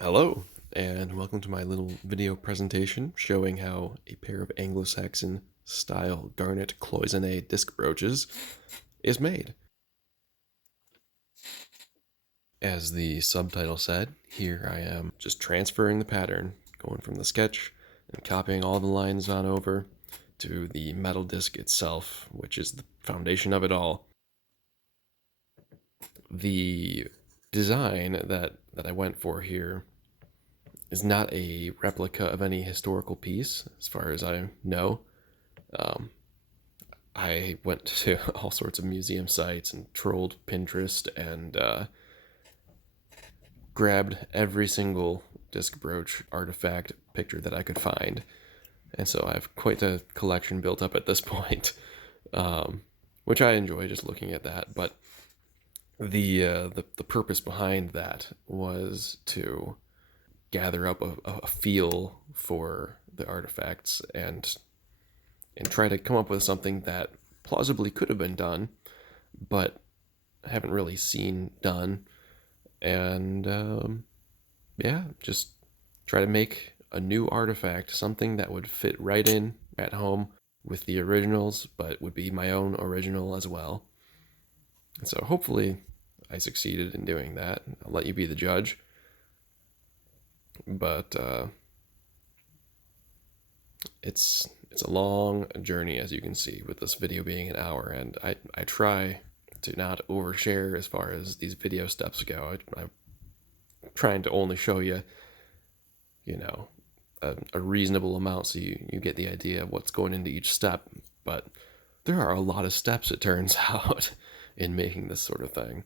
Hello, and welcome to my little video presentation showing how a pair of Anglo-Saxon style garnet cloisonne disc brooches is made. As the subtitle said, here I am just transferring the pattern, going from the sketch and copying all the lines on over to the metal disc itself, which is the foundation of it all. The design that I went for here is not a replica of any historical piece, as far as I know. Um, I went to all sorts of museum sites and trolled Pinterest and grabbed every single disc brooch artifact picture that I could find. And so I have quite a collection built up at this point, which I enjoy just looking at that. But the purpose behind that was to gather up a feel for the artifacts and try to come up with something that plausibly could have been done, but I haven't really seen done. And yeah, just try to make a new artifact, something that would fit right in at home with the originals, but would be my own original as well. And so hopefully I succeeded in doing that. I'll let you be the judge. But it's a long journey, as you can see, with this video being an hour, and I try to not overshare as far as these video steps go. I'm trying to only show you, a reasonable amount so you get the idea of what's going into each step. But there are a lot of steps, it turns out, in making this sort of thing.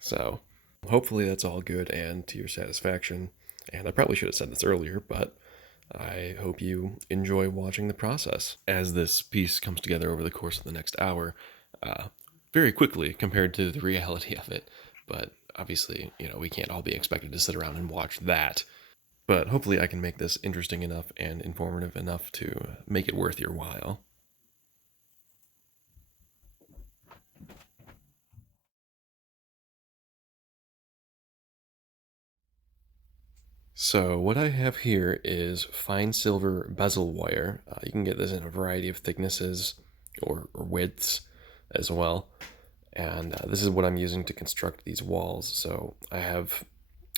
So hopefully that's all good and to your satisfaction. And I probably should have said this earlier, but I hope you enjoy watching the process as this piece comes together over the course of the next hour, uh, very quickly compared to the reality of it. But obviously, we can't all be expected to sit around and watch that. But hopefully, I can make this interesting enough and informative enough to make it worth your while. So what I have here is fine silver bezel wire. You can get this in a variety of thicknesses or widths as well. And this is what I'm using to construct these walls. So I have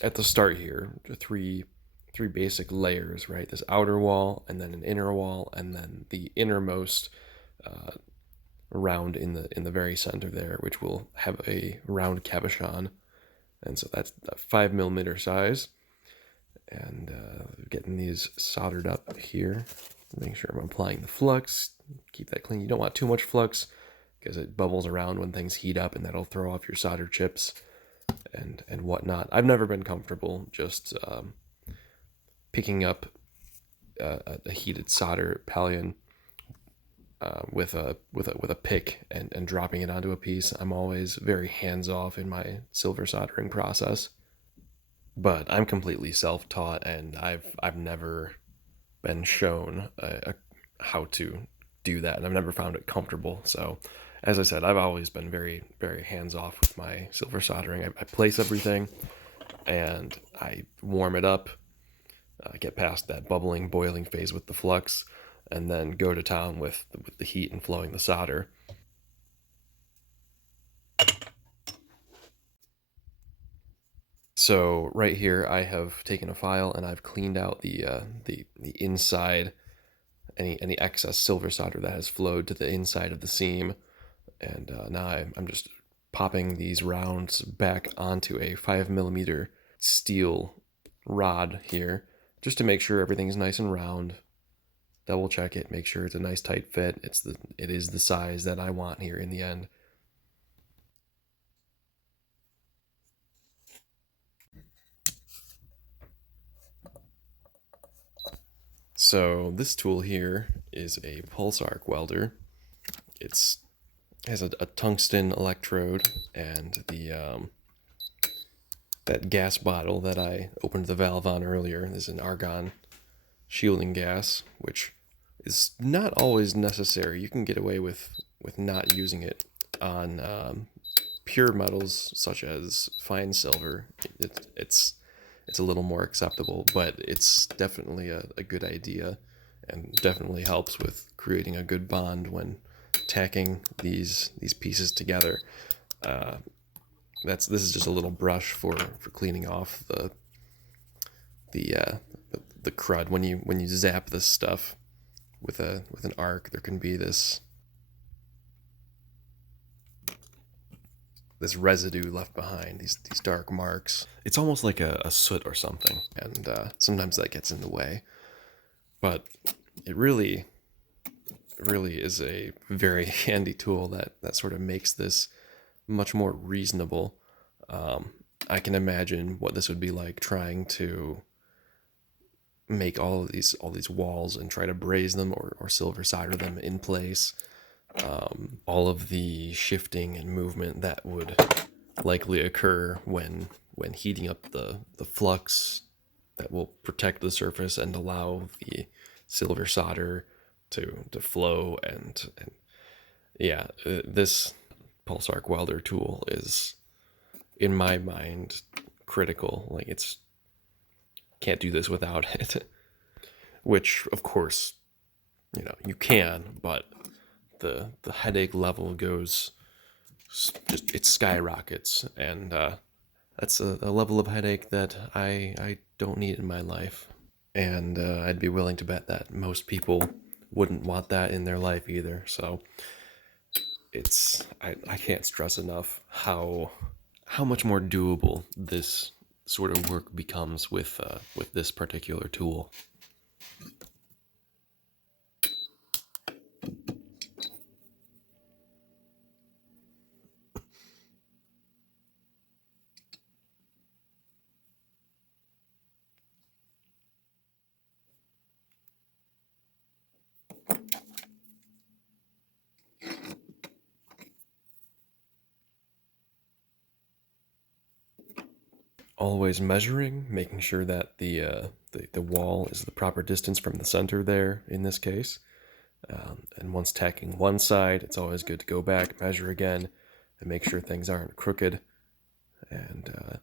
at the start here three basic layers, right? This outer wall, and then an inner wall, and then the innermost uh, round in the very center there, which will have a round cabochon. And so that's a 5 millimeter size. And getting these soldered up here, making sure I'm applying the flux, keep that clean. You don't want too much flux because it bubbles around when things heat up, and that'll throw off your solder chips and whatnot. I've never been comfortable just picking up a heated solder pallion with a pick and dropping it onto a piece. I'm always very hands off in my silver soldering process. But I'm completely self-taught, and I've never been shown how to do that, and I've never found it comfortable. So, as I said, I've always been very, very hands-off with my silver soldering. I place everything, and I warm it up, get past that bubbling, boiling phase with the flux, and then go to town with the heat and flowing the solder. So right here, I have taken a file and I've cleaned out the inside, any excess silver solder that has flowed to the inside of the seam, and now I'm just popping these rounds back onto a 5 millimeter steel rod here, just to make sure everything's nice and round. Double check it, make sure it's a nice tight fit. It is the size that I want here in the end. So this tool here is a pulse arc welder. It's has a tungsten electrode, and the that gas bottle that I opened the valve on earlier is an argon shielding gas, which is not always necessary. You can get away with not using it on pure metals such as fine silver. It's it's a little more acceptable, but it's definitely a good idea and definitely helps with creating a good bond when tacking these pieces together. Uh, this is just a little brush for cleaning off the uh, the crud when you zap this stuff with an arc. There can be this residue left behind, these dark marks. It's almost like a soot or something, and sometimes that gets in the way. But it really is a very handy tool that sort of makes this much more reasonable. I can imagine what this would be like trying to make all these walls and try to braze them or silver solder them in place. All of the shifting and movement that would likely occur when heating up the flux that will protect the surface and allow the silver solder to flow and yeah, this pulse arc welder tool is in my mind critical. Like it's can't do this without it. Which of course, you can, but the headache level goes just it skyrockets, and that's a level of headache that I don't need in my life, and I'd be willing to bet that most people wouldn't want that in their life either. So I can't stress enough how much more doable this sort of work becomes with this particular tool. Always measuring, making sure that the wall is the proper distance from the center there in this case. And once tacking one side, it's always good to go back, measure again, and make sure things aren't crooked. And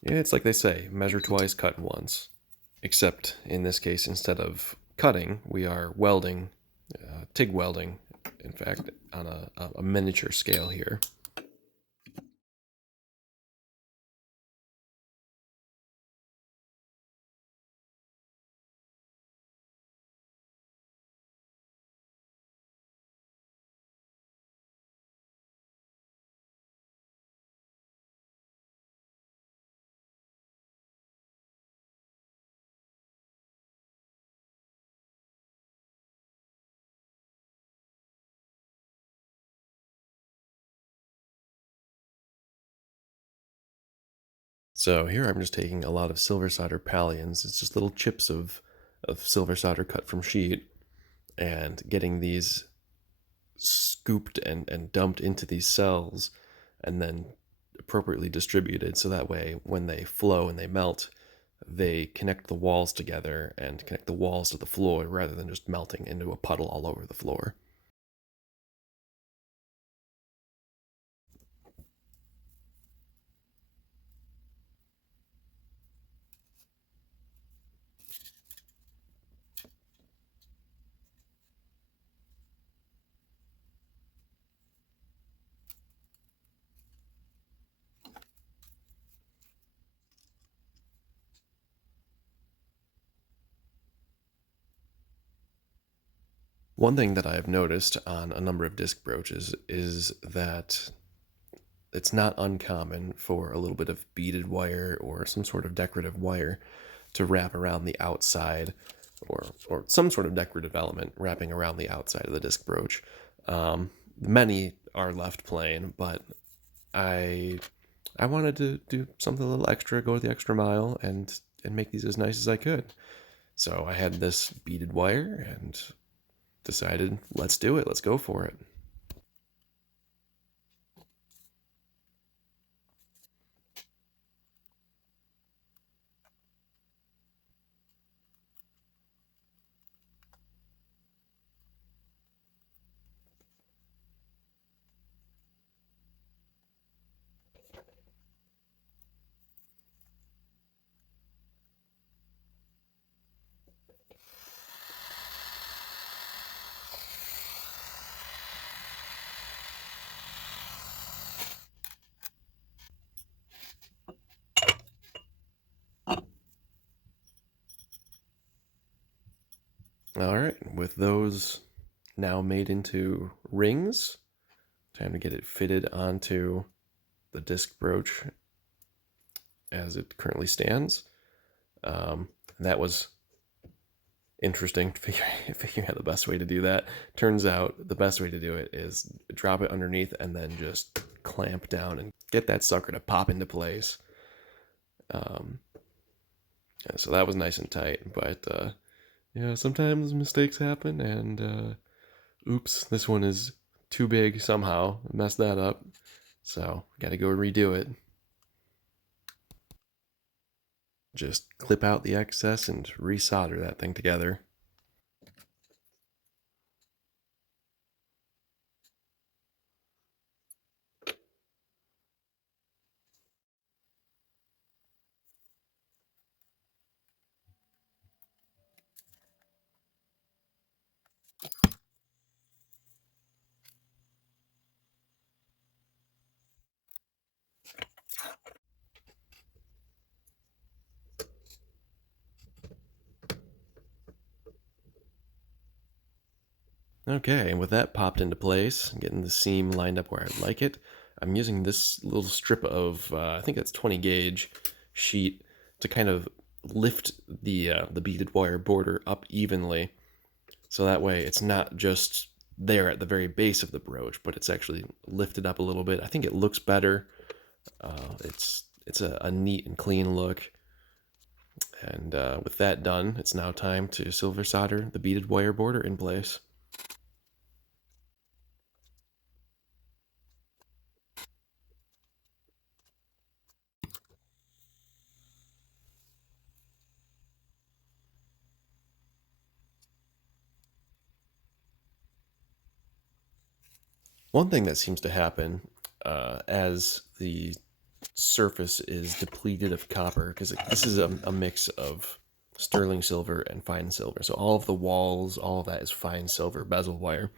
yeah, it's like they say, measure twice, cut once. Except in this case, instead of cutting, we are welding, TIG welding, in fact, on a miniature scale here. So here I'm just taking a lot of silver solder pallions. It's just little chips of silver solder cut from sheet and getting these scooped and dumped into these cells and then appropriately distributed so that way when they flow and they melt, they connect the walls together and connect the walls to the floor rather than just melting into a puddle all over the floor. One thing that I've noticed on a number of disc brooches is that it's not uncommon for a little bit of beaded wire or some sort of decorative wire to wrap around the outside, or some sort of decorative element wrapping around the outside of the disc brooch. Many are left plain, but I I wanted to do something a little extra, go the extra mile, and make these as nice as I could. So I had this beaded wire and decided, let's do it. Let's go for it. All right, with those now made into rings, time to get it fitted onto the disc brooch as it currently stands. That was interesting to figure out the best way to do that. Turns out the best way to do it is drop it underneath and then just clamp down and get that sucker to pop into place. So that was nice and tight, but yeah, sometimes mistakes happen, and oops, this one is too big somehow. Messed that up, so got to go redo it. Just clip out the excess and resolder that thing together. Okay, and with that popped into place, getting the seam lined up where I'd like it, I'm using this little strip of, I think that's 20 gauge sheet to kind of lift the beaded wire border up evenly. So that way it's not just there at the very base of the brooch, but it's actually lifted up a little bit. I think it looks better. It's a neat and clean look. And with that done, it's now time to silver solder the beaded wire border in place. One thing that seems to happen as the surface is depleted of copper, because this is a mix of sterling silver and fine silver. So all of the walls, all of that is fine silver bezel wire,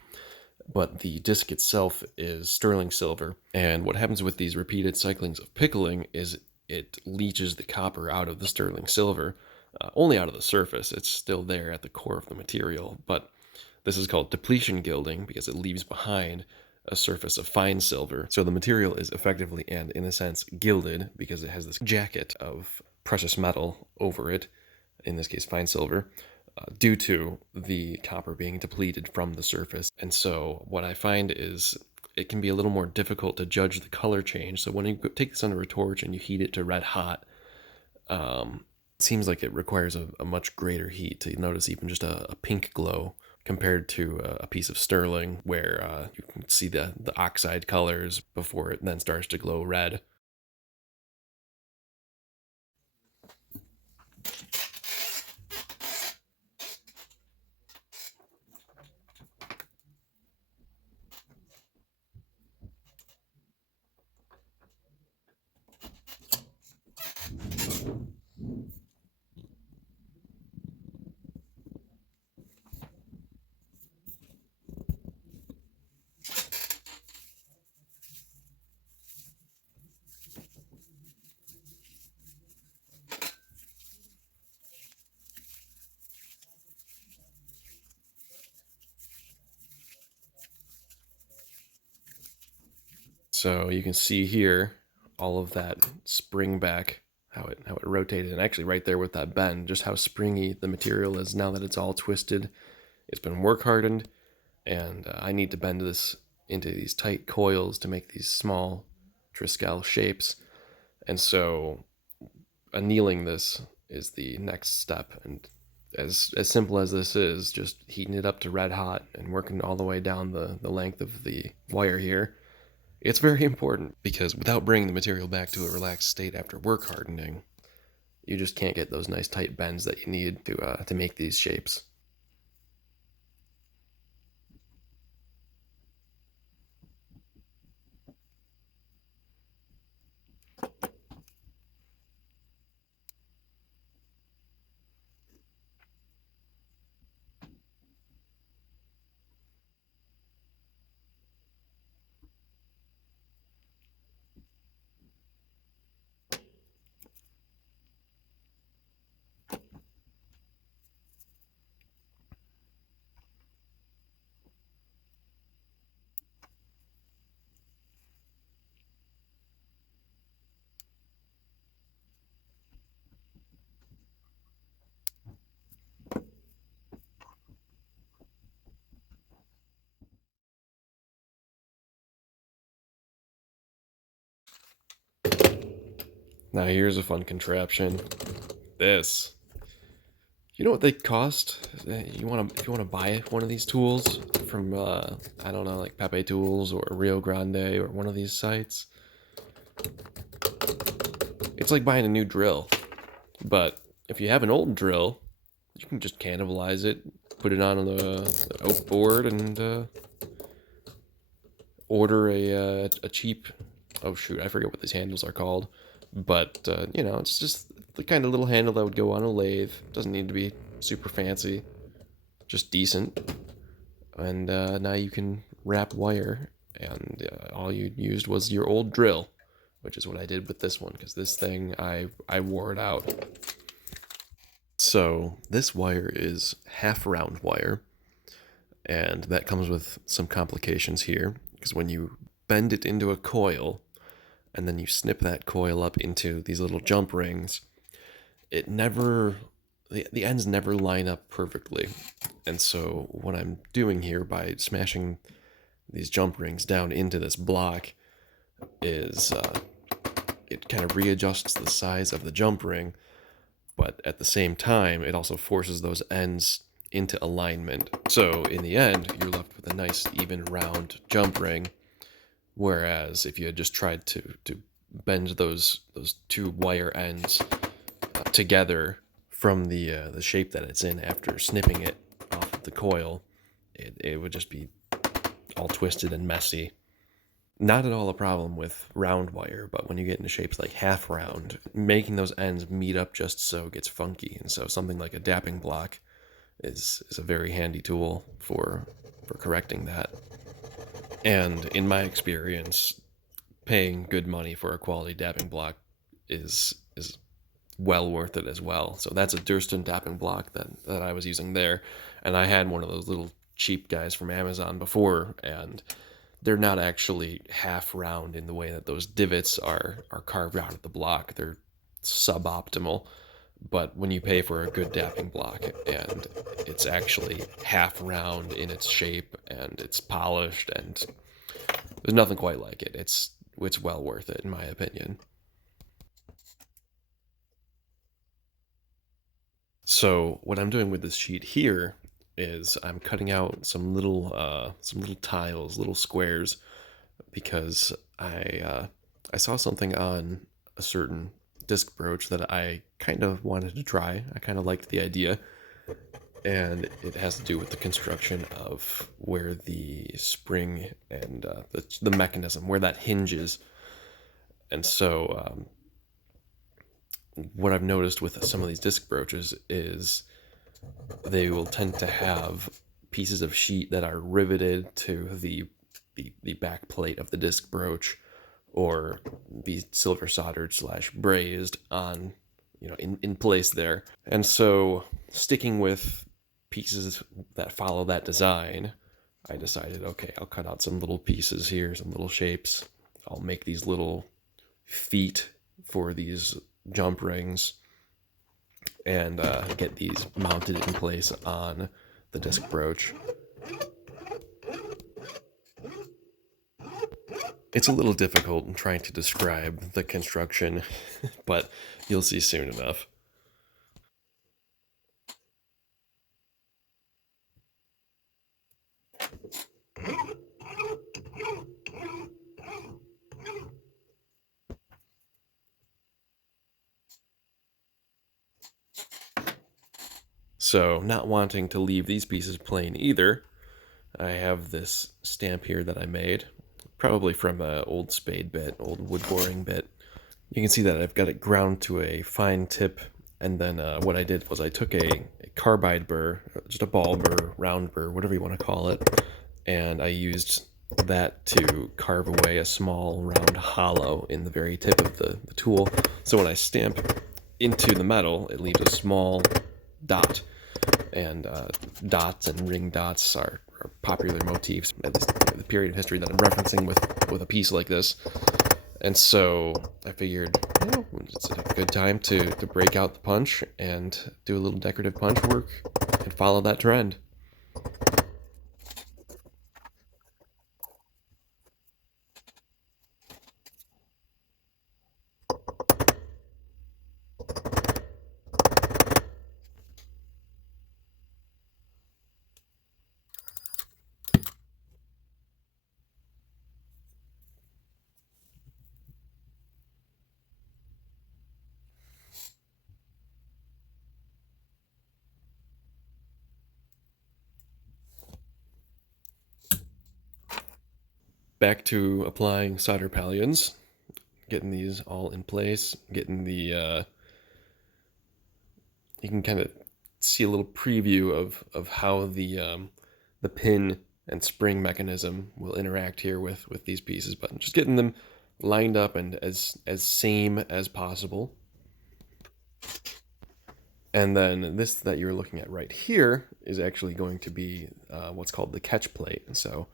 but the disc itself is sterling silver. And what happens with these repeated cyclings of pickling is it leaches the copper out of the sterling silver, only out of the surface. It's still there at the core of the material, but this is called depletion gilding because it leaves behind a surface of fine silver. So the material is effectively and in a sense gilded because it has this jacket of precious metal over it, in this case fine silver, due to the copper being depleted from the surface. And so what I find is it can be a little more difficult to judge the color change. So when you take this under a torch and you heat it to red hot, it seems like it requires a much greater heat to notice even just a pink glow compared to a piece of sterling where you can see the oxide colors before it then starts to glow red. So you can see here all of that spring back, how it rotated, and actually right there with that bend, just how springy the material is now that it's all twisted. It's been work hardened, and I need to bend this into these tight coils to make these small Triskel shapes. And so annealing this is the next step. And as simple as this is, just heating it up to red hot and working all the way down the length of the wire here, it's very important because without bringing the material back to a relaxed state after work hardening, you just can't get those nice tight bends that you need to make these shapes. Now here's a fun contraption. This. You know what they cost? You want to if you want to buy one of these tools from I don't know, like Pepe Tools or Rio Grande or one of these sites. It's like buying a new drill. But if you have an old drill, you can just cannibalize it, put it on the oak board, and order a cheap. Oh shoot, I forget what these handles are called, but you know, it's just the kind of little handle that would go on a lathe. Doesn't need to be super fancy, just decent. And now you can wrap wire, and all you used was your old drill, which is what I did with this one, because this thing I wore it out. So this wire is half round wire, and that comes with some complications here, because when you bend it into a coil and then you snip that coil up into these little jump rings, it never the ends never line up perfectly. And so what I'm doing here by smashing these jump rings down into this block is it kind of readjusts the size of the jump ring, but at the same time it also forces those ends into alignment. So in the end, you're left with a nice even round jump ring. Whereas if you had just tried to bend those two wire ends together from the shape that it's in after snipping it off of the coil, it would just be all twisted and messy. Not at all a problem with round wire, but when you get into shapes like half round, making those ends meet up just so gets funky. And so something like a dapping block is a very handy tool for correcting that. And in my experience, paying good money for a quality dapping block is well worth it as well. So that's a Durston dapping block that I was using there, and I had one of those little cheap guys from Amazon before, and they're not actually half round in the way that those divots are carved out of the block. They're suboptimal. But when you pay for a good dapping block and it's actually half round in its shape and it's polished, and there's nothing quite like it. It's well worth it in my opinion. So what I'm doing with this sheet here is I'm cutting out some little tiles, little squares, because I saw something on a certain disc brooch that I kind of wanted to try. I kind of liked the idea, and it has to do with the construction of where the spring and the mechanism, where that hinges. And so what I've noticed with some of these disc brooches is they will tend to have pieces of sheet that are riveted to the back plate of the disc brooch, or be silver soldered slash brazed on, you know, in place there. And so sticking with pieces that follow that design, I decided, okay, I'll cut out some little pieces here, some little shapes. I'll make these little feet for these jump rings, and get these mounted in place on the disc brooch. It's a little difficult in trying to describe the construction, but you'll see soon enough. So, not wanting to leave these pieces plain either, I have this stamp here that I made, probably from an old spade bit, old wood boring bit. You can see that I've got it ground to a fine tip, and then what I did was I took a carbide burr, just a ball burr, round burr, whatever you want to call it, and I used that to carve away a small round hollow in the very tip of the tool. So when I stamp into the metal, it leaves a small dot. And dots and ring dots are popular motifs at the period of history that I'm referencing with a piece like this. And so I figured, you know, it's a good time to break out the punch and do a little decorative punch work and follow that trend. back to applying solder pallions, getting these all in place, getting the, you can kind of see a little preview of how the pin and spring mechanism will interact here with these pieces, but just getting them lined up and as same as possible. And then this that you're looking at right here is actually going to be what's called the catch plate. So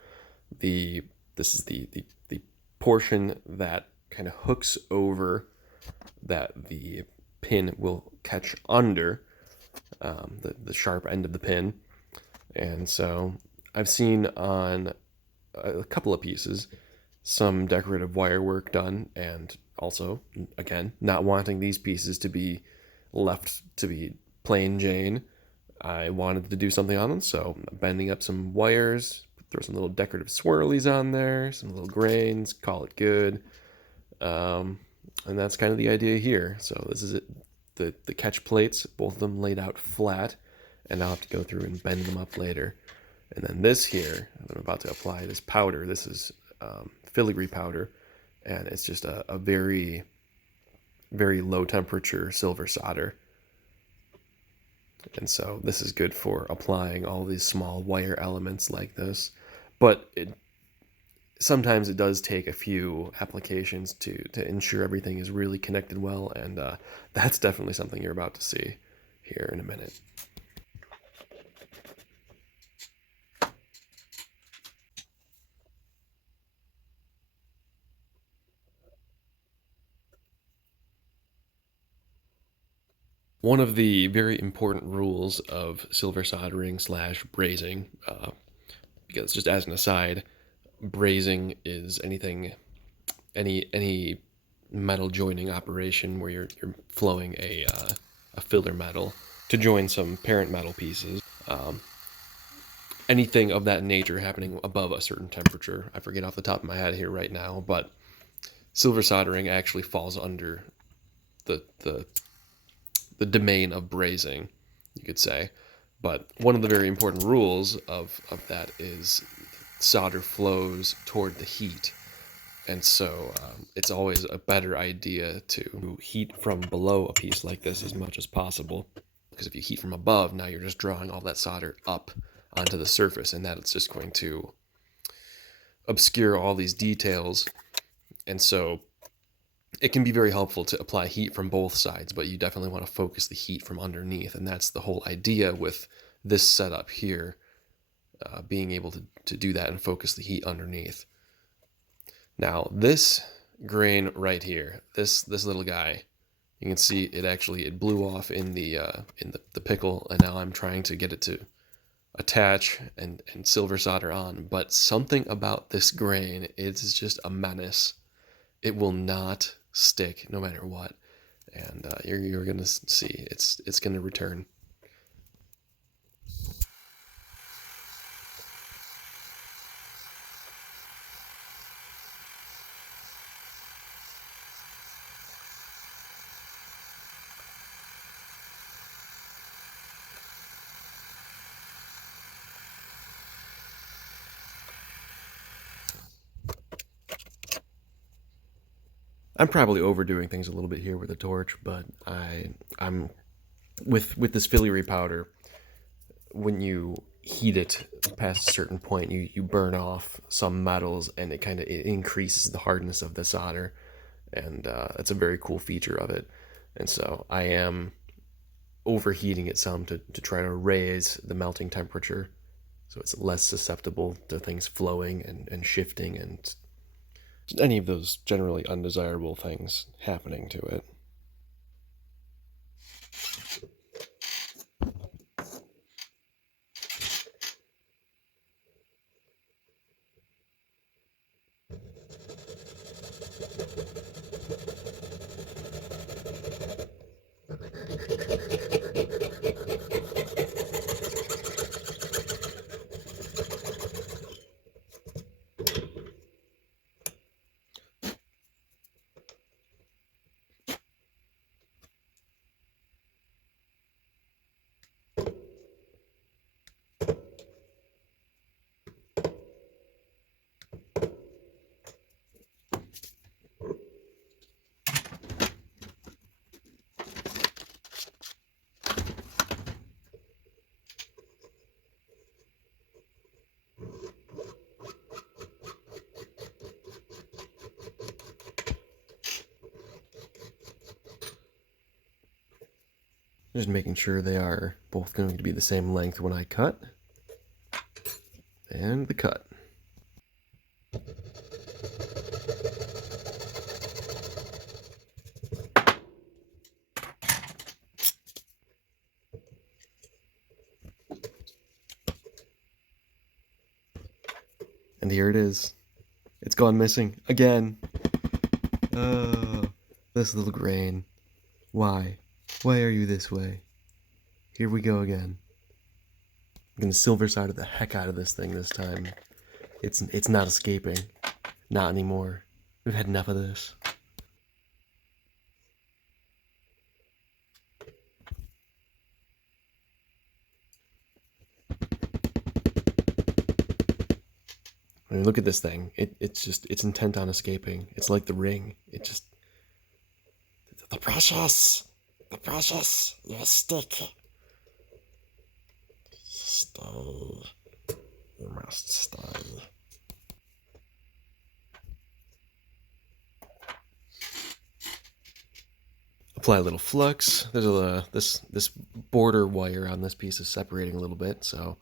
this is the portion that kind of hooks over that the pin will catch under, the sharp end of the pin. And so I've seen on a couple of pieces some decorative wire work done, and also, again, not wanting these pieces to be left to be plain Jane, I wanted to do something on them, so bending up some wires, throw some little decorative swirlies on there, some little grains, call it good. And that's kind of the idea here. So this is it, the catch plates, both of them laid out flat, and I'll have to go through and bend them up later. And then this here, I'm about to apply this powder. This is filigree powder, and it's just a very, very low temperature silver solder. And so this is good for applying all these small wire elements like this. But sometimes it does take a few applications to ensure everything is really connected well, and that's definitely something you're about to see here in a minute. One of the very important rules of silver soldering slash brazing, because just as an aside, brazing is any metal joining operation where you're flowing a filler metal to join some parent metal pieces. Anything of that nature happening above a certain temperature, I forget off the top of my head here right now, but silver soldering actually falls under the domain of brazing, you could say. But one of the very important rules of that is solder flows toward the heat. And so it's always a better idea to heat from below a piece like this as much as possible. Because if you heat from above, now you're just drawing all that solder up onto the surface, and that it's just going to obscure all these details. And so it can be very helpful to apply heat from both sides, but you definitely want to focus the heat from underneath. And that's the whole idea with this setup here, being able to do that and focus the heat underneath. Now, this grain right here, this little guy, you can see it blew off in the pickle, and now I'm trying to get it to attach and silver solder on. But something about this grain, it's just a menace. It will not stick no matter what, and you're gonna see it's gonna return. I'm probably overdoing things a little bit here with the torch, but I'm with this filigree powder. When you heat it past a certain point, you burn off some metals, and it increases the hardness of the solder, and that's a very cool feature of it. And so I am overheating it some to try to raise the melting temperature, so it's less susceptible to things flowing and shifting and any of those generally undesirable things happening to it. Just making sure they are both going to be the same length when I cut. And the cut. And here it is. It's gone missing again. Oh, this little grain. Why? Why are you this way? Here we go again. I'm gonna silver side the heck out of this thing this time. It's not escaping. Not anymore. We've had enough of this. I mean, look at this thing. It's intent on escaping. It's like the ring. The precious, you stick. Stay. You must stay. Apply a little flux. There's this border wire on this piece is separating a little bit, so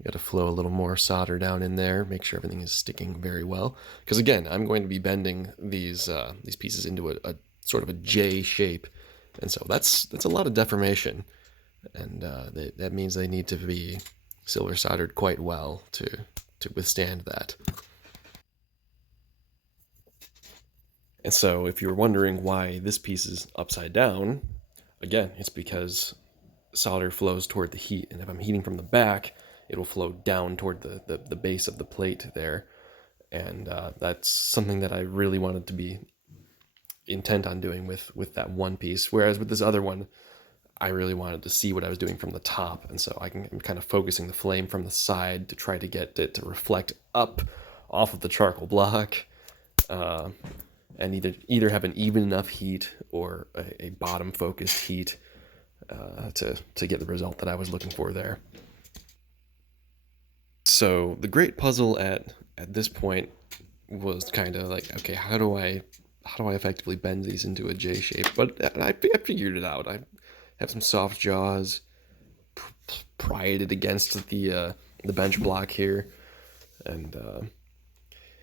you got to flow a little more solder down in there. Make sure everything is sticking very well. Because again, I'm going to be bending these pieces into a sort of a J shape, and so that's a lot of deformation, and that means they need to be silver soldered quite well to withstand that. And so if you're wondering why this piece is upside down, again, it's because solder flows toward the heat, and if I'm heating from the back, it'll flow down toward the base of the plate there, and that's something that I really wanted to be intent on doing with that one piece, whereas with this other one, I really wanted to see what I was doing from the top, and so I'm kind of focusing the flame from the side to try to get it to reflect up off of the charcoal block, and either have an even enough heat or a bottom focused heat to get the result that I was looking for there. So the great puzzle at this point was kind of like, okay, how do I effectively bend these into a J shape? But I figured it out. I have some soft jaws, pried it against the bench block here, and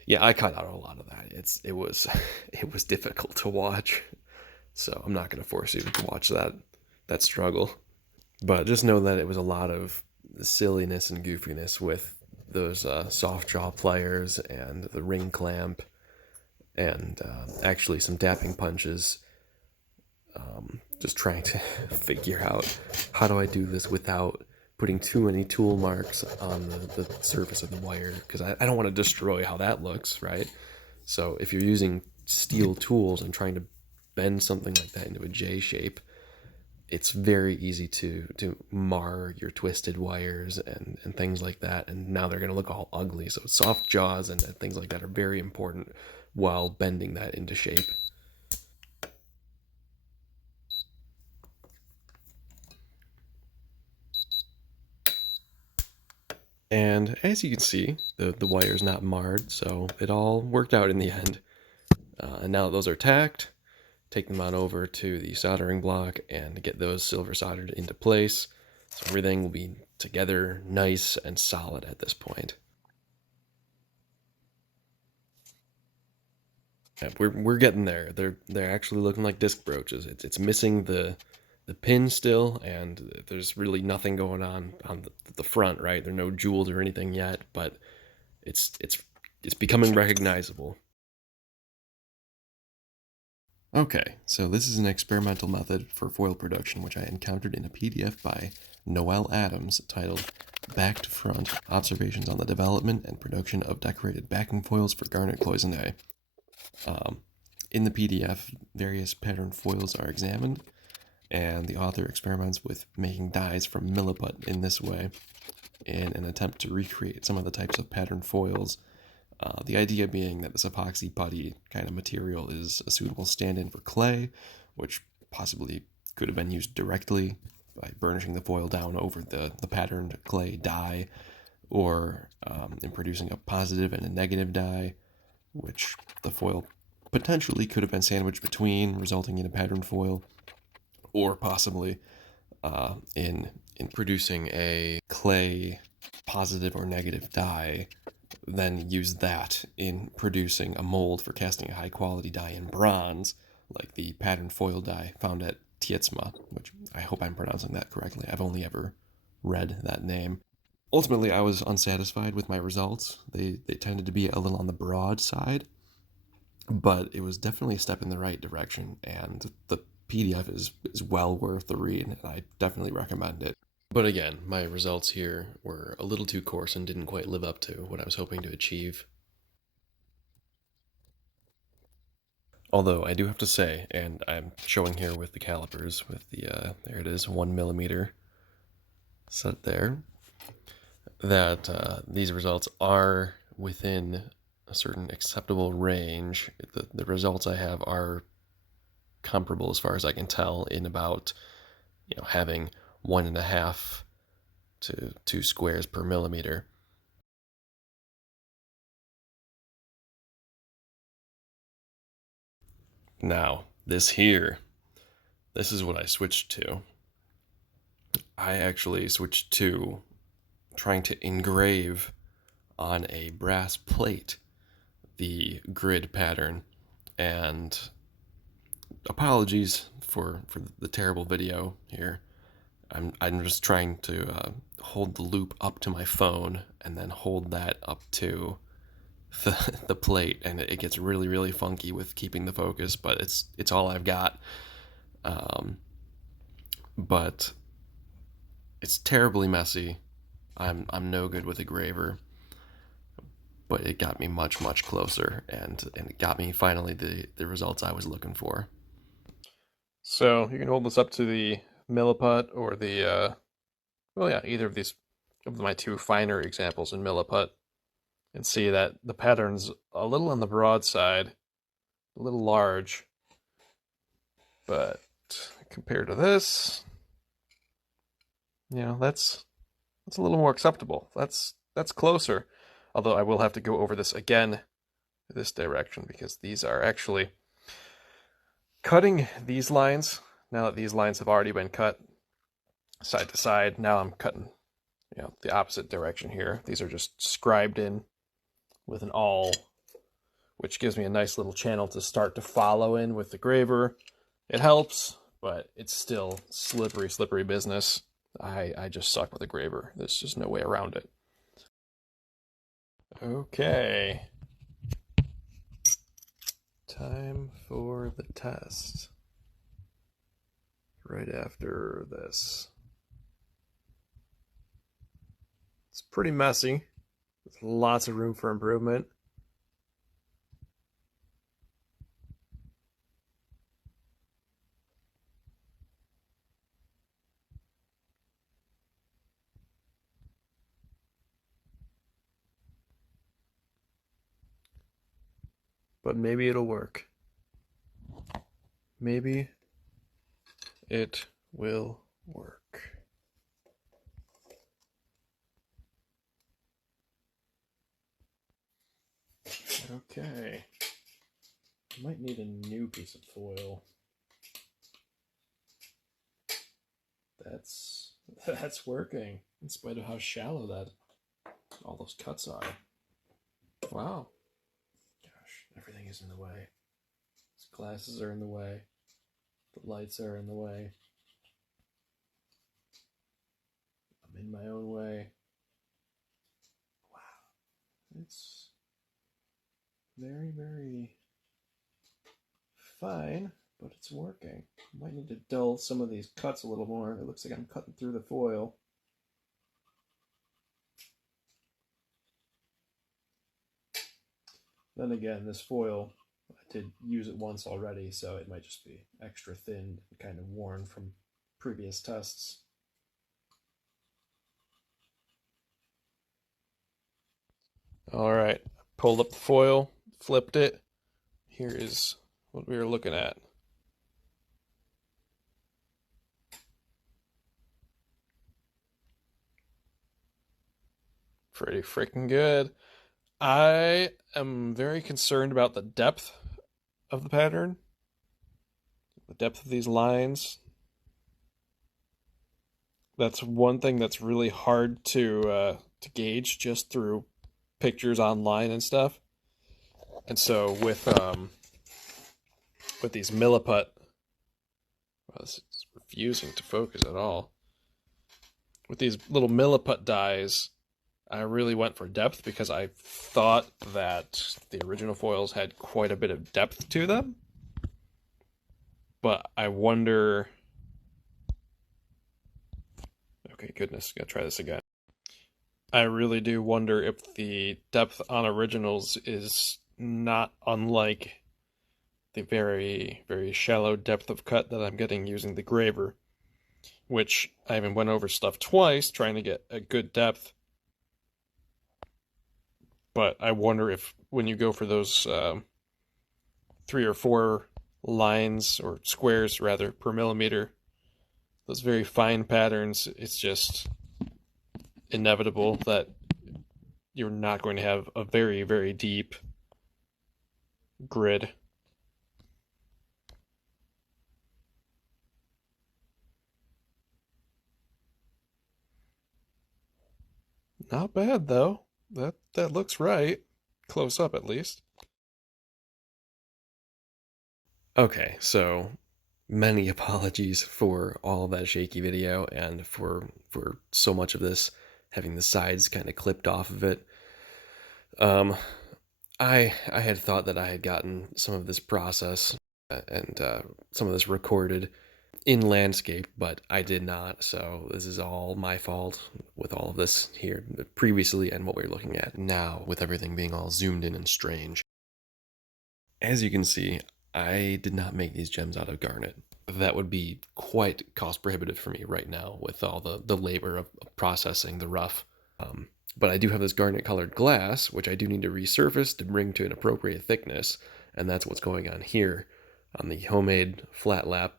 yeah, I cut out a lot of that. It was difficult to watch, so I'm not gonna force you to watch that struggle. But just know that it was a lot of silliness and goofiness with those soft jaw pliers and the ring clamp, and actually some tapping punches. Just trying to figure out how do I do this without putting too many tool marks on the surface of the wire, because I don't want to destroy how that looks, right? So if you're using steel tools and trying to bend something like that into a J shape, it's very easy to mar your twisted wires and things like that, and now they're going to look all ugly. So soft jaws and things like that are very important while bending that into shape. And as you can see, the wire is not marred, so it all worked out in the end. And now that those are tacked, take them on over to the soldering block and get those silver soldered into place. So everything will be together, nice and solid at this point. Yeah, we're getting there. They're actually looking like disc brooches. It's missing the pin still, and there's really nothing going on the front, right? There are no jewels or anything yet, but it's becoming recognizable. Okay, so this is an experimental method for foil production, which I encountered in a PDF by Noel Adams titled Back to Front, Observations on the Development and Production of Decorated Backing Foils for Garnet Cloisonne. In the PDF, various pattern foils are examined, and the author experiments with making dies from milliput in this way in an attempt to recreate some of the types of pattern foils. The idea being that this epoxy putty kind of material is a suitable stand-in for clay, which possibly could have been used directly by burnishing the foil down over the patterned clay dye, or in producing a positive and a negative dye, which the foil potentially could have been sandwiched between, resulting in a patterned foil, or possibly in producing a clay positive or negative die, then use that in producing a mold for casting a high quality die in bronze, like the pattern foil die found at Tietzma, which I hope I'm pronouncing that correctly. I've only ever read that name. Ultimately, I was unsatisfied with my results. They tended to be a little on the broad side, but it was definitely a step in the right direction, and the PDF is well worth the read, and I definitely recommend it. But again, my results here were a little too coarse and didn't quite live up to what I was hoping to achieve. Although I do have to say, and I'm showing here with the calipers, with the, there it is, 1 millimeter set there, that these results are within a certain acceptable range. The results I have are comparable as far as I can tell in about, having 1.5 to 2 squares per millimeter. Now, this is what I switched to. I actually switched to trying to engrave on a brass plate the grid pattern. And apologies for the terrible video here. I'm just trying to hold the loop up to my phone and then hold that up to the plate, and it gets really funky with keeping the focus, but it's all I've got. But it's terribly messy. I'm no good with a graver, but it got me much closer, and it got me finally the results I was looking for. So you can hold this up to the milliput or the, well, yeah, either of these, of my two finer examples in milliput, and see that the pattern's a little on the broad side, a little large, but compared to this, that's a little more acceptable. That's closer. Although I will have to go over this again this direction, because these are actually cutting these lines. Now that these lines have already been cut side to side, now I'm cutting the opposite direction here. These are just scribed in with an awl, which gives me a nice little channel to start to follow in with the graver. It helps, but it's still slippery business. I just suck with a graver. There's just no way around it. Okay. Time for the test. Right after this. It's pretty messy. There's lots of room for improvement. But maybe it'll work. Maybe it will work. Okay. I might need a new piece of foil. That's working, in spite of how shallow that all those cuts are. Wow. Gosh, everything is in the way. These glasses are in the way. The lights are in the way. I'm in my own way. Wow. It's very fine, but it's working. I might need to dull some of these cuts a little more. It looks like I'm cutting through the foil. Then again, this foil, I did use it once already, so it might just be extra thin and kind of worn from previous tests. All right, pulled up the foil, flipped it. Here is what we were looking at. Pretty freaking good. I am very concerned about the depth of the pattern, the depth of these lines. That's one thing that's really hard to gauge just through pictures online and stuff. And so with these milliput, well, this is refusing to focus at all. With these little milliput dies, I really went for depth because I thought that the original foils had quite a bit of depth to them. But I wonder. Okay, goodness, gotta try this again. I really do wonder if the depth on originals is not unlike the very, very shallow depth of cut that I'm getting using the graver, which I even went over stuff twice trying to get a good depth. But I wonder if when you go for those 3 or 4 lines, or squares rather, per millimeter, those very fine patterns, it's just inevitable that you're not going to have a very, very deep grid. Not bad though. That looks right. Close up at least. Okay, so many apologies for all of that shaky video and for so much of this having the sides kind of clipped off of it. Um, I had thought that I had gotten some of this process and some of this recorded in landscape, but I did not. So this is all my fault with all of this here previously and what we're looking at now, with everything being all zoomed in and strange. As you can see, I did not make these gems out of garnet. That would be quite cost prohibitive for me right now with all the labor of processing the rough. But I do have this garnet colored glass, which I do need to resurface to bring to an appropriate thickness, and that's what's going on here on the homemade flat lap.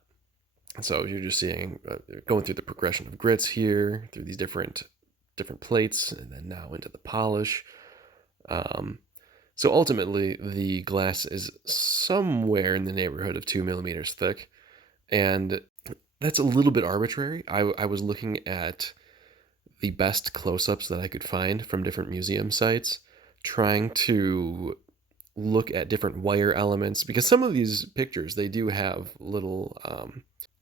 So you're just seeing going through the progression of grits here, through these different plates, and then now into the polish. So ultimately, the glass is somewhere in the neighborhood of 2 millimeters thick, and that's a little bit arbitrary. I was looking at the best close-ups that I could find from different museum sites, trying to look at different wire elements, because some of these pictures, they do have little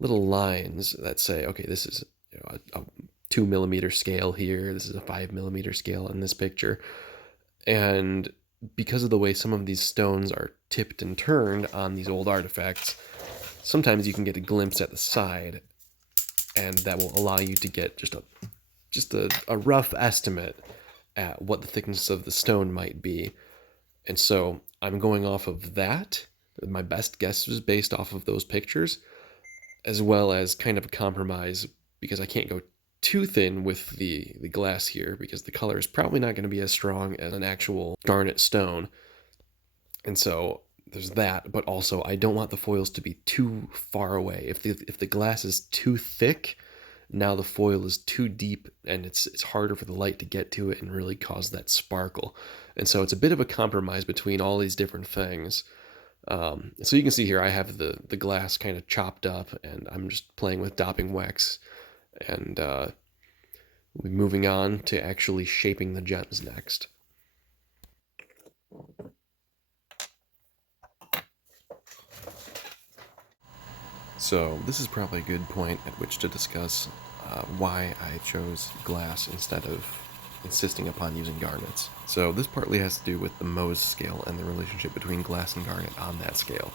lines that say, okay, this is a 2 millimeter scale here, this is a 5 millimeter scale in this picture, and because of the way some of these stones are tipped and turned on these old artifacts, sometimes you can get a glimpse at the side, and that will allow you to get just a rough estimate at what the thickness of the stone might be. And so I'm going off of that. My best guess was based off of those pictures, as well as kind of a compromise, because I can't go too thin with the glass here, because the color is probably not going to be as strong as an actual garnet stone. And so there's that, but also I don't want the foils to be too far away. If the glass is too thick, now the foil is too deep, and it's harder for the light to get to it and really cause that sparkle. And so it's a bit of a compromise between all these different things. So you can see here I have the glass kind of chopped up, and I'm just playing with dopping wax, and we'll be moving on to actually shaping the gems next. So this is probably a good point at which to discuss why I chose glass instead of insisting upon using garnets. So this partly has to do with the Mohs scale and the relationship between glass and garnet on that scale.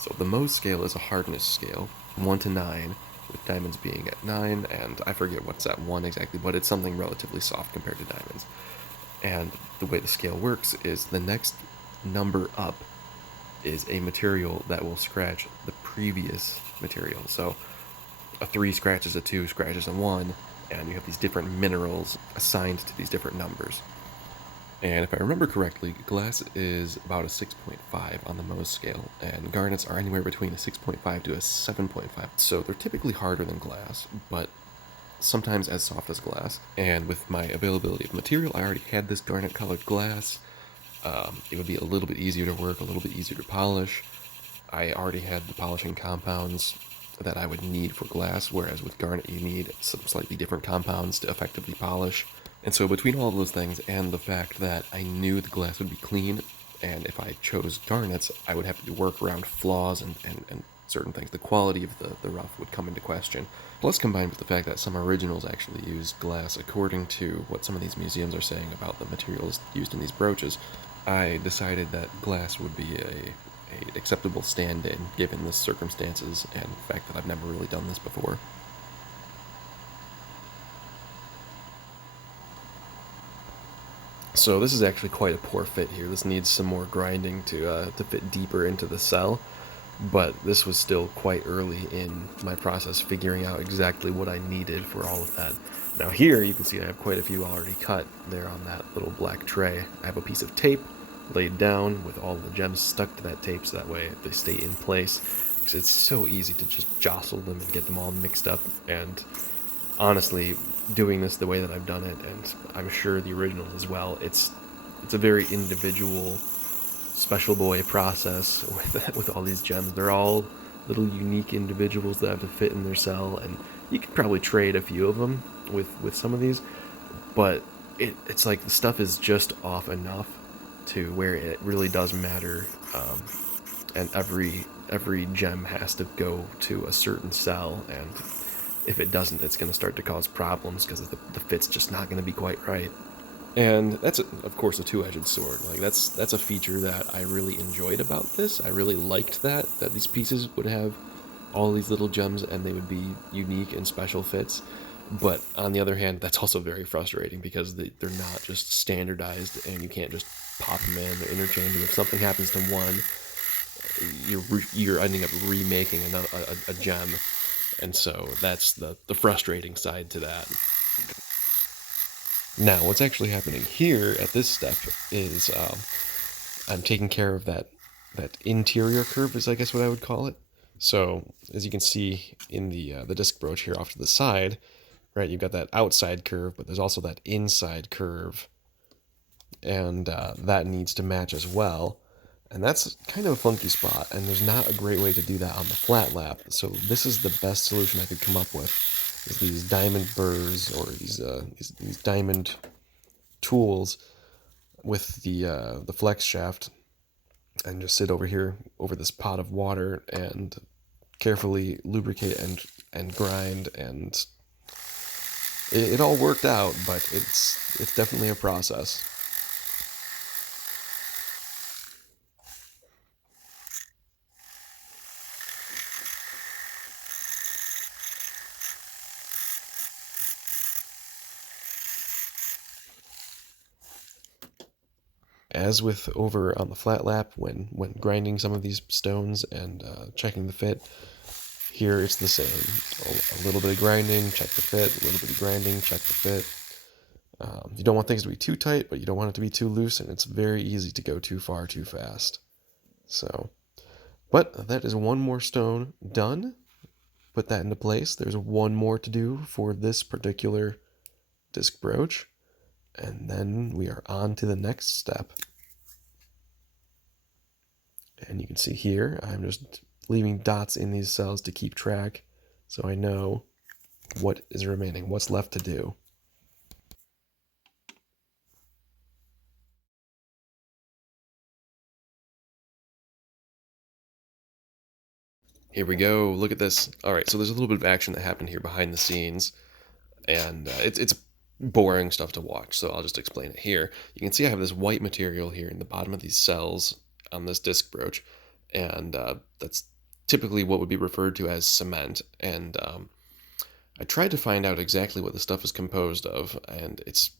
So the Mohs scale is a hardness scale, 1 to 9, with diamonds being at 9, and I forget what's at 1 exactly, but it's something relatively soft compared to diamonds. And the way the scale works is the next number up is a material that will scratch the previous material. So a 3 scratches a 2, scratches a 1, and you have these different minerals assigned to these different numbers. And if I remember correctly, glass is about a 6.5 on the Mohs scale, and garnets are anywhere between a 6.5 to a 7.5. So they're typically harder than glass, but sometimes as soft as glass. And with my availability of material, I already had this garnet colored glass. It would be a little bit easier to work, a little bit easier to polish. I already had the polishing compounds that I would need for glass, whereas with garnet you need some slightly different compounds to effectively polish. And so between all of those things and the fact that I knew the glass would be clean, and if I chose garnets, I would have to work around flaws and certain things. The quality of the rough would come into question. Plus, combined with the fact that some originals actually use glass according to what some of these museums are saying about the materials used in these brooches, I decided that glass would be a acceptable stand-in given the circumstances and the fact that I've never really done this before. So this is actually quite a poor fit here. This needs some more grinding to fit deeper into the cell, but this was still quite early in my process figuring out exactly what I needed for all of that. Now here you can see I have quite a few already cut there on that little black tray. I have a piece of tape laid down with all the gems stuck to that tape so that way they stay in place, because it's so easy to just jostle them and get them all mixed up. And honestly, doing this the way that I've done it, and I'm sure the original as well, it's a very individual, special boy process with all these gems. They're all little unique individuals that have to fit in their cell, and you could probably trade a few of them with some of these, but it's like the stuff is just off enough to where it really does matter, and every gem has to go to a certain cell, and if it doesn't, it's going to start to cause problems because the fit's just not going to be quite right. And that's, of course, a two-edged sword. Like that's a feature that I really enjoyed about this. I really liked that these pieces would have all these little gems and they would be unique and special fits. But on the other hand, that's also very frustrating because they're not just standardized and you can't just pop them in. They're interchanging. If something happens to one, you're ending up remaking a gem, and so that's the frustrating side to that. Now, what's actually happening here at this step is I'm taking care of that interior curve, is I guess what I would call it. So as you can see in the disc broach here off to the side, right, you've got that outside curve, but there's also that inside curve, and that needs to match as well. And that's kind of a funky spot, and there's not a great way to do that on the flat lap. So this is the best solution I could come up with, is these diamond burrs, or these diamond tools with the flex shaft, and just sit over here over this pot of water and carefully lubricate and grind, and it all worked out, but it's definitely a process. As with over on the flat lap, when grinding some of these stones and checking the fit, here it's the same. A little bit of grinding, check the fit. A little bit of grinding, check the fit. You don't want things to be too tight, but you don't want it to be too loose, and it's very easy to go too far too fast. So, but that is one more stone done. Put that into place. There's one more to do for this particular disc brooch, and then we are on to the next step. And you can see here, I'm just leaving dots in these cells to keep track so I know what is remaining, what's left to do. Here we go. Look at this. All right, so there's a little bit of action that happened here behind the scenes, and it's boring stuff to watch, so I'll just explain it here. You can see I have this white material here in the bottom of these cells on this disc brooch, and that's typically what would be referred to as cement. And I tried to find out exactly what the stuff is composed of, and it's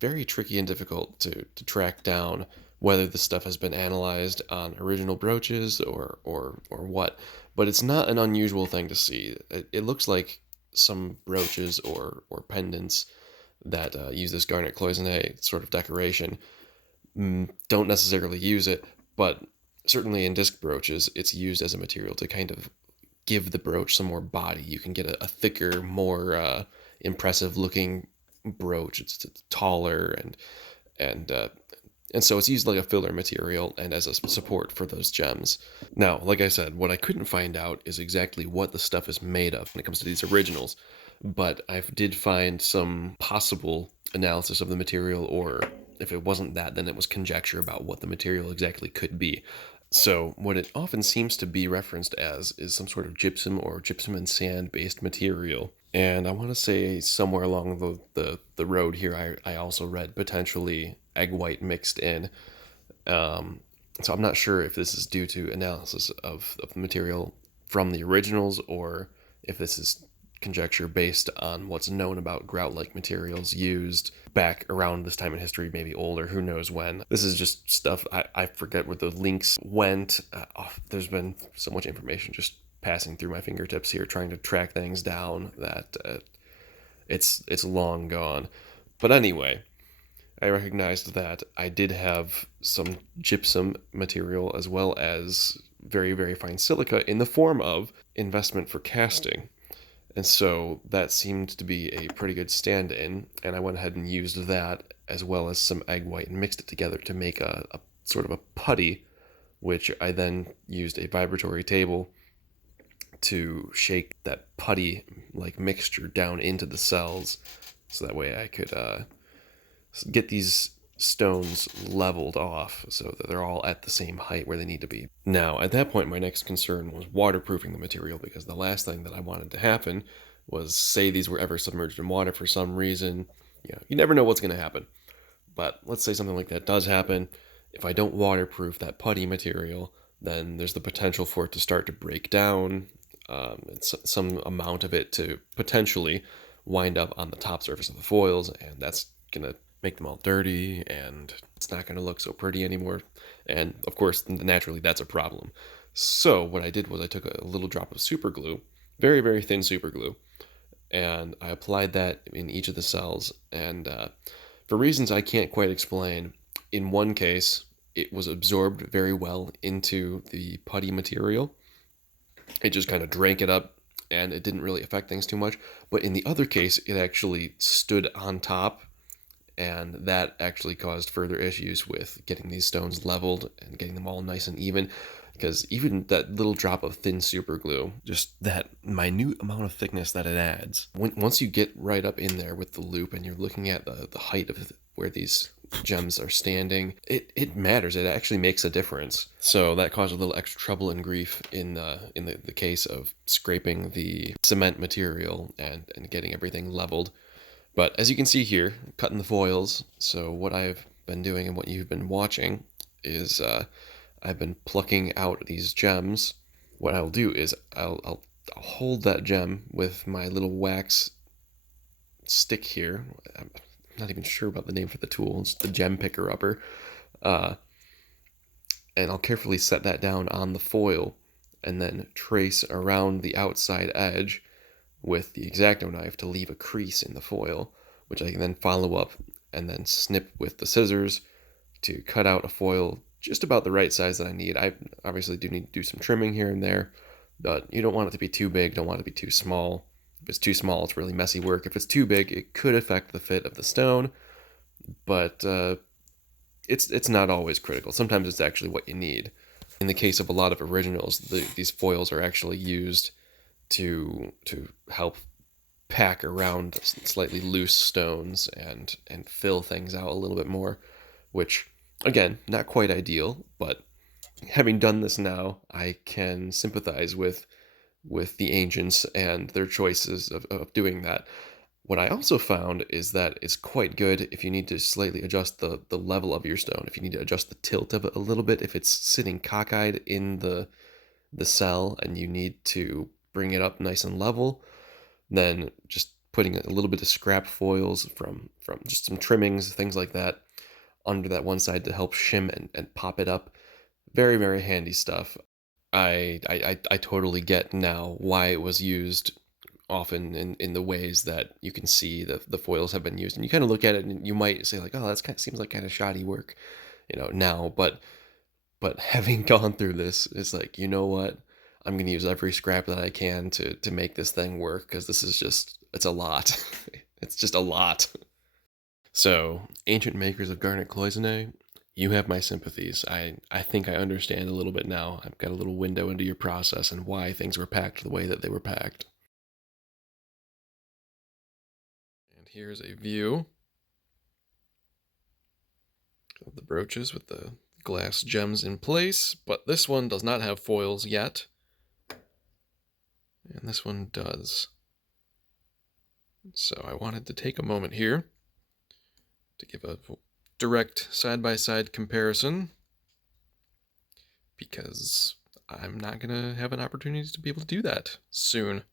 very tricky and difficult to track down whether the stuff has been analyzed on original brooches or what. But it's not an unusual thing to see. It looks like some brooches or pendants that use this garnet cloisonne sort of decoration don't necessarily use it, but certainly in disc brooches, it's used as a material to kind of give the brooch some more body. You can get a thicker, more impressive looking brooch. It's taller and And so it's used like a filler material and as a support for those gems. Now, like I said, what I couldn't find out is exactly what the stuff is made of when it comes to these originals. But I did find some possible analysis of the material, or if it wasn't that, then it was conjecture about what the material exactly could be. So, what it often seems to be referenced as is some sort of gypsum or gypsum and sand based material. And I want to say somewhere along the road here, I also read potentially egg white mixed in. Um, so, I'm not sure if this is due to analysis of the material from the originals, or if this is conjecture based on what's known about grout like materials used back around this time in history, maybe older, who knows when. This is just stuff, I forget where the links went. There's been so much information just passing through my fingertips here, trying to track things down that it's long gone. But anyway, I recognized that I did have some gypsum material as well as very, very fine silica in the form of investment for casting. And so that seemed to be a pretty good stand in, and I went ahead and used that as well as some egg white and mixed it together to make a sort of a putty, which I then used a vibratory table to shake that putty like mixture down into the cells, so that way I could get these stones leveled off so that they're all at the same height where they need to be. Now, at that point, my next concern was waterproofing the material, because the last thing that I wanted to happen was, say these were ever submerged in water for some reason. You never know what's going to happen. But let's say something like that does happen. If I don't waterproof that putty material, then there's the potential for it to start to break down, some amount of it to potentially wind up on the top surface of the foils, and that's going to make them all dirty, and it's not going to look so pretty anymore. And of course, naturally, that's a problem. So what I did was I took a little drop of super glue, very, very thin super glue, and I applied that in each of the cells. And for reasons I can't quite explain, in one case, it was absorbed very well into the putty material. It just kind of drank it up, and it didn't really affect things too much. But in the other case, it actually stood on top, and that actually caused further issues with getting these stones leveled and getting them all nice and even, because even that little drop of thin super glue, just that minute amount of thickness that it adds, once you get right up in there with the loop and you're looking at the height of where these gems are standing, it matters. It actually makes a difference. So that caused a little extra trouble and grief in the case of scraping the cement material and getting everything leveled. But as you can see here, cutting the foils. So what I've been doing and what you've been watching is I've been plucking out these gems. What I'll do is I'll hold that gem with my little wax stick here. I'm not even sure about the name for the tool. It's the gem picker upper. Uh, and I'll carefully set that down on the foil and then trace around the outside edge with the X-Acto knife to leave a crease in the foil, which I can then follow up and then snip with the scissors to cut out a foil just about the right size that I need. I obviously do need to do some trimming here and there, but you don't want it to be too big, don't want it to be too small. If it's too small, it's really messy work. If it's too big, it could affect the fit of the stone, but it's not always critical. Sometimes it's actually what you need. In the case of a lot of originals, these foils are actually used to help pack around slightly loose stones and fill things out a little bit more, which again, not quite ideal, but having done this now, I can sympathize with the ancients and their choices of doing that. What I also found is that it's quite good if you need to slightly adjust the level of your stone, if you need to adjust the tilt of it a little bit, if it's sitting cockeyed in the cell and you need to bring it up nice and level, then just putting a little bit of scrap foils from just some trimmings, things like that, under that one side to help shim and pop it up. Very, very handy stuff. I totally get now why it was used often in the ways that you can see the foils have been used. And you kind of look at it and you might say like, oh, that's seems like kind of shoddy work, now. But having gone through this, it's like, you know what? I'm going to use every scrap that I can to make this thing work, because this is just, it's a lot. It's just a lot. So, ancient makers of garnet cloisonne, you have my sympathies. I think I understand a little bit now. I've got a little window into your process and why things were packed the way that they were packed. And here's a view of the brooches with the glass gems in place, but this one does not have foils yet. And this one does. So I wanted to take a moment here to give a direct side-by-side comparison, because I'm not going to have an opportunity to be able to do that soon,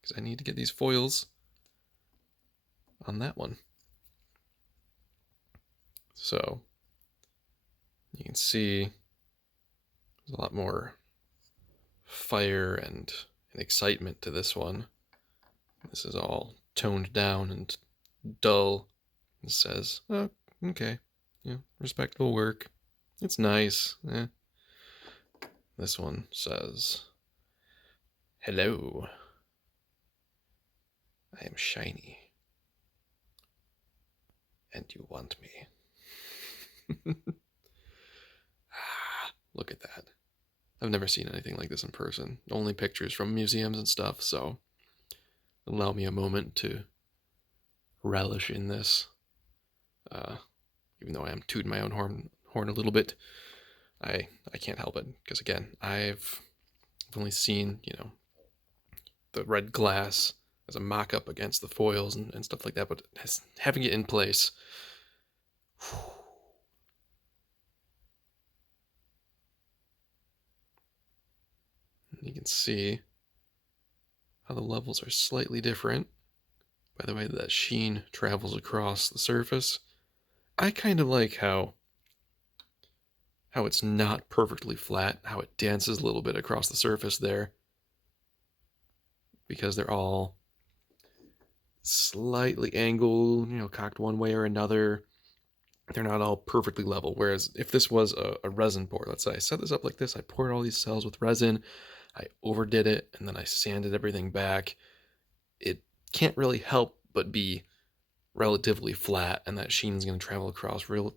because I need to get these foils on that one. So you can see there's a lot more fire and excitement to this one. This is all toned down and dull. It says, oh, okay, yeah, respectable work. It's nice. This one says, hello, I am shiny, and you want me. Look at that. I've never seen anything like this in person. Only pictures from museums and stuff, so allow me a moment to relish in this. Even though I am tooting my own horn a little bit, I can't help it, because again, I've only seen, the red glass as a mock-up against the foils and stuff like that, but having it in place, you can see how the levels are slightly different by the way that sheen travels across the surface. I kind of like how it's not perfectly flat, how it dances a little bit across the surface there, because they're all slightly angled, cocked one way or another. They're not all perfectly level. Whereas if this was a resin pour, let's say I set this up like this, I poured all these cells with resin, I overdid it, and then I sanded everything back, it can't really help but be relatively flat, and that sheen is going to travel across real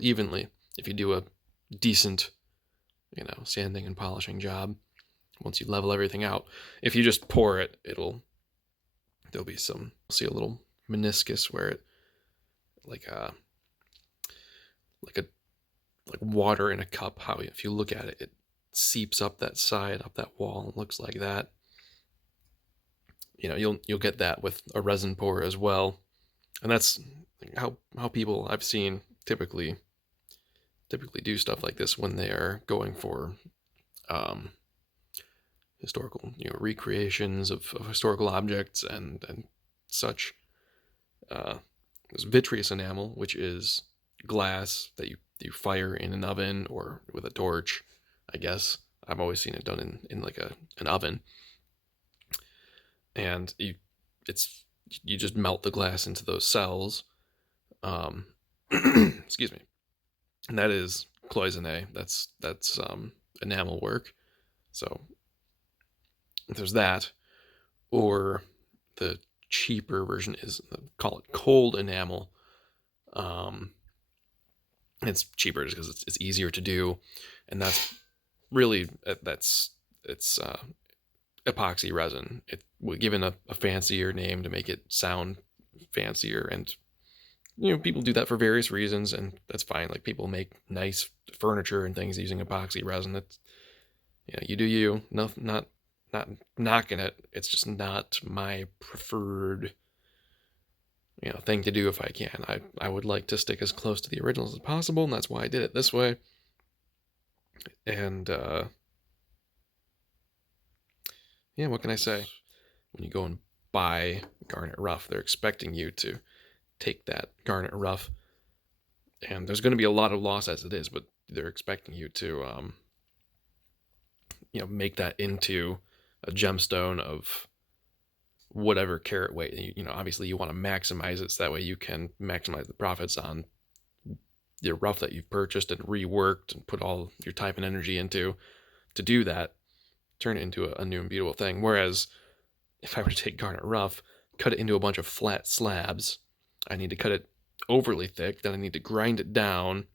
evenly if you do a decent, sanding and polishing job once you level everything out. If you just pour it, there'll be see a little meniscus where it, like water in a cup, how if you look at it, it seeps up that side, up that wall, and looks like that. You'll get that with a resin pour as well. And that's how people I've seen typically do stuff like this when they are going for historical recreations of historical objects and such. There's vitreous enamel, which is glass that you fire in an oven or with a torch, I guess. I've always seen it done in like an oven, and you just melt the glass into those cells. Excuse me. And that is cloisonne. That's enamel work. So there's that, or the cheaper version is, call it cold enamel. It's cheaper just because it's easier to do, and that's really it's epoxy resin. It was given a fancier name to make it sound fancier, and people do that for various reasons, and that's fine. Like, people make nice furniture and things using epoxy resin. That's, you do you. Not knocking it. It's just not my preferred thing to do if I can. I would like to stick as close to the originals as possible, and that's why I did it this way. And yeah, what can I say? When you go and buy garnet rough, they're expecting you to take that garnet rough, and there's going to be a lot of loss as it is, but they're expecting you to make that into a gemstone of whatever carat weight. Obviously you want to maximize it so that way you can maximize the profits on the rough that you've purchased and reworked and put all your time and energy into to do that, turn it into a new and beautiful thing. Whereas if I were to take garnet rough, cut it into a bunch of flat slabs, I need to cut it overly thick, then I need to grind it down,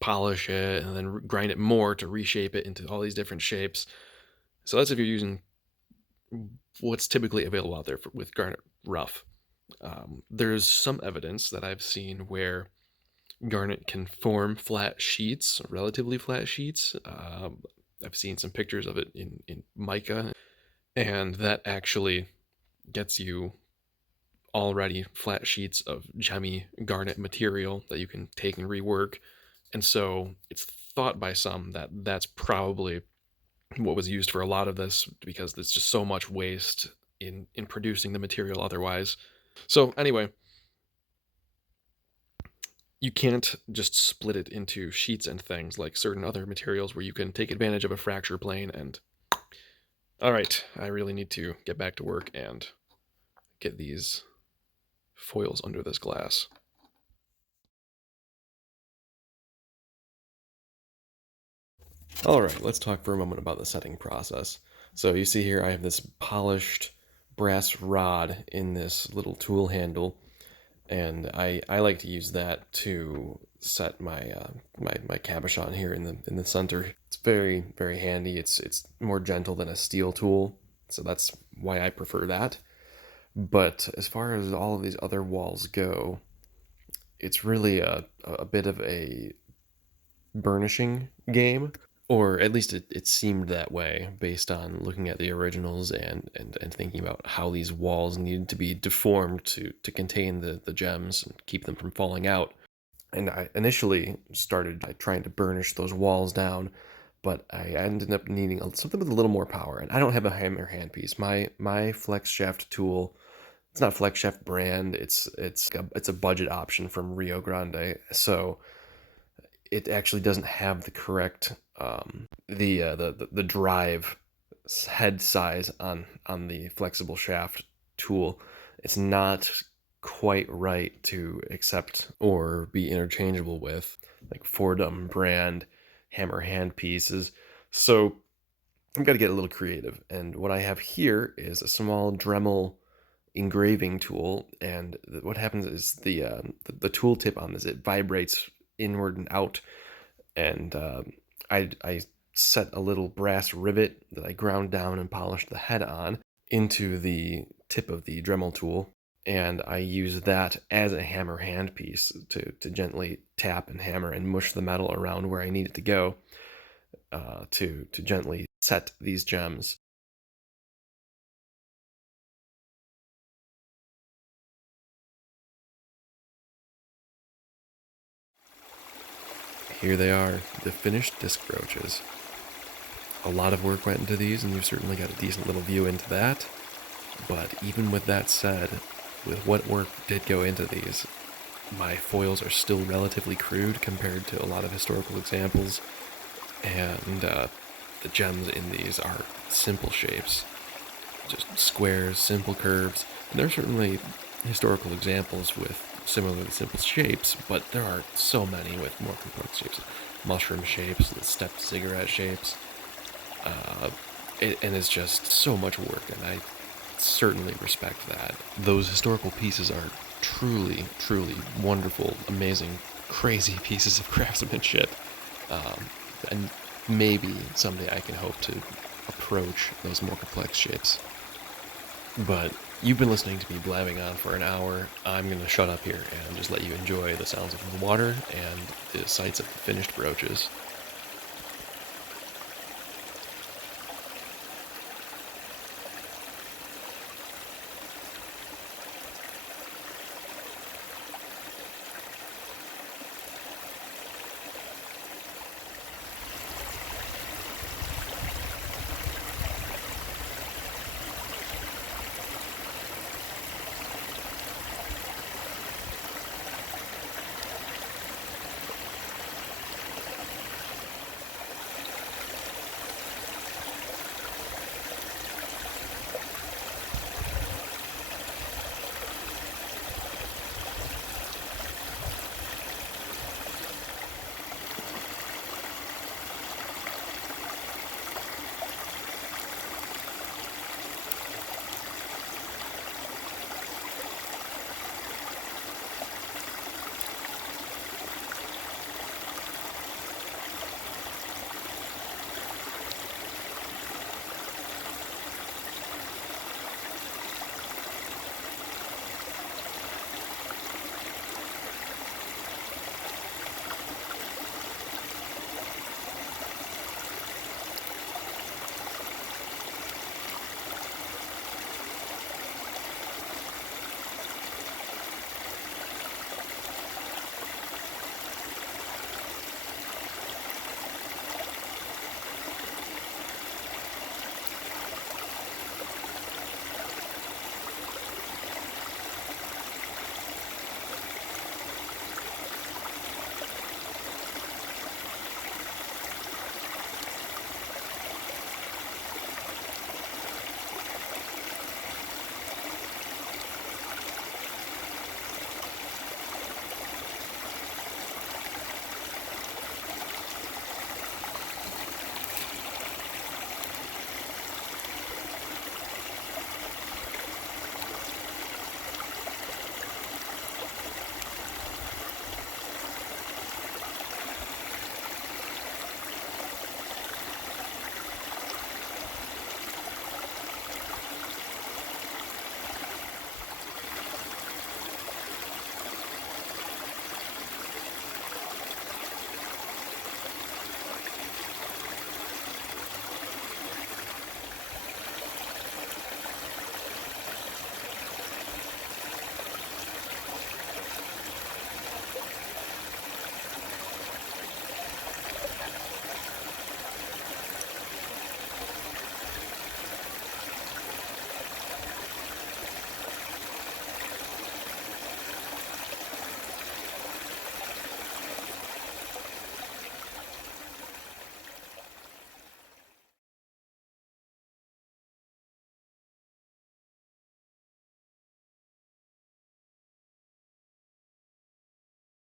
polish it, and then grind it more to reshape it into all these different shapes. So that's if you're using what's typically available out there with garnet rough. There's some evidence that I've seen where garnet can form flat sheets, relatively flat sheets. I've seen some pictures of it in mica, and that actually gets you already flat sheets of gemmy garnet material that you can take and rework. And so it's thought by some that that's probably what was used for a lot of this, because there's just so much waste in producing the material otherwise. So anyway, you can't just split it into sheets and things like certain other materials where you can take advantage of a fracture plane. And all right, I really need to get back to work and get these foils under this glass. All right, let's talk for a moment about the setting process. So you see here I have this polished brass rod in this little tool handle, and I like to use that to set my cabochon here in the center. It's very handy. It's more gentle than a steel tool, so that's why I prefer that. But as far as all of these other walls go, it's really a bit of a burnishing game, or at least it seemed that way based on looking at the originals and thinking about how these walls needed to be deformed to contain the gems and keep them from falling out. And I initially started by trying to burnish those walls down, but I ended up needing something with a little more power. And I don't have a hammer handpiece. My flex shaft tool, it's not a flex shaft brand. It's a budget option from Rio Grande. So it actually doesn't have the correct the drive head size on the flexible shaft tool. It's not quite right to accept or be interchangeable with like Fordham brand hammer hand pieces. So I've got to get a little creative. And what I have here is a small Dremel engraving tool. And what happens is the tool tip on this, it vibrates inward and out. And I set a little brass rivet that I ground down and polished the head on into the tip of the Dremel tool, and I use that as a hammer handpiece to gently tap and hammer and mush the metal around where I need it to go, to gently set these gems. Here they are, the finished disc brooches. A lot of work went into these, and you've certainly got a decent little view into that. But even with that said, with what work did go into these, my foils are still relatively crude compared to a lot of historical examples, and the gems in these are simple shapes, just squares, simple curves. And there are certainly historical examples with similarly simple shapes, but there are so many with more complex shapes, mushroom shapes, stepped cigarette shapes. And it's just so much work, and I certainly respect that. Those historical pieces are truly wonderful, amazing, crazy pieces of craftsmanship. And maybe someday I can hope to approach those more complex shapes. But you've been listening to me blabbing on for an hour. I'm going to shut up here and just let you enjoy the sounds of the water and the sights of the finished brooches.